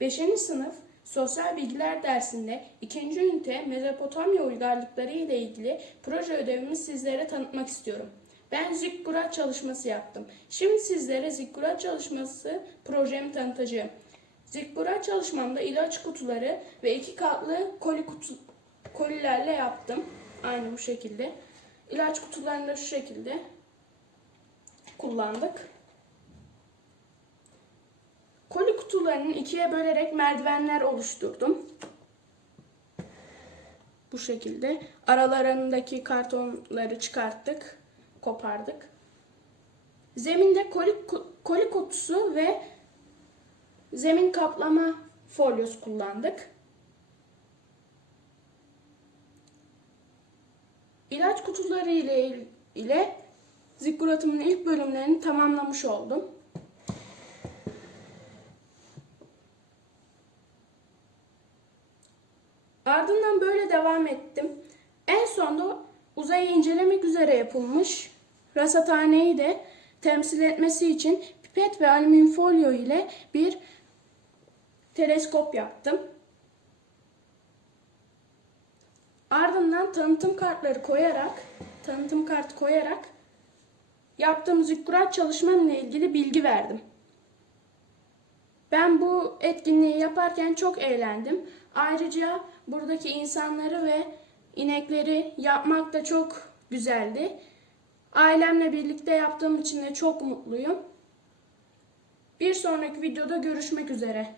5. sınıf Sosyal Bilgiler dersinde 2. ünite Mezopotamya uygarlıkları ile ilgili proje ödevimi sizlere tanıtmak istiyorum. Ben zikgurat çalışması yaptım. Şimdi sizlere zikgurat çalışması projemi tanıtacağım. Zikgurat çalışmamda ilaç kutuları ve iki katlı koli kutu, kolilerle yaptım. Aynı bu şekilde. İlaç kutularını da şu şekilde kullandık. Koli kutularını ikiye bölerek merdivenler oluşturdum. Bu şekilde. Aralarındaki kartonları çıkarttık. Kopardık. Zeminde koli, koli kutusu ve zemin kaplama folyosu kullandık. İlaç kutuları ile ile zikkuratımın ilk bölümlerini tamamlamış oldum. Ardından böyle devam ettim. En sonda uzayı incelemek üzere yapılmış rasathaneyi de temsil etmesi için pipet ve alüminyum folyo ile bir teleskop yaptım. Ardından tanıtım kartları koyarak, tanıtım kartı koyarak yaptığım zikkurat çalışmamla ilgili bilgi verdim. Ben bu etkinliği yaparken çok eğlendim. Ayrıca buradaki insanları ve inekleri yapmak da çok güzeldi. Ailemle birlikte yaptığım için de çok mutluyum. Bir sonraki videoda görüşmek üzere.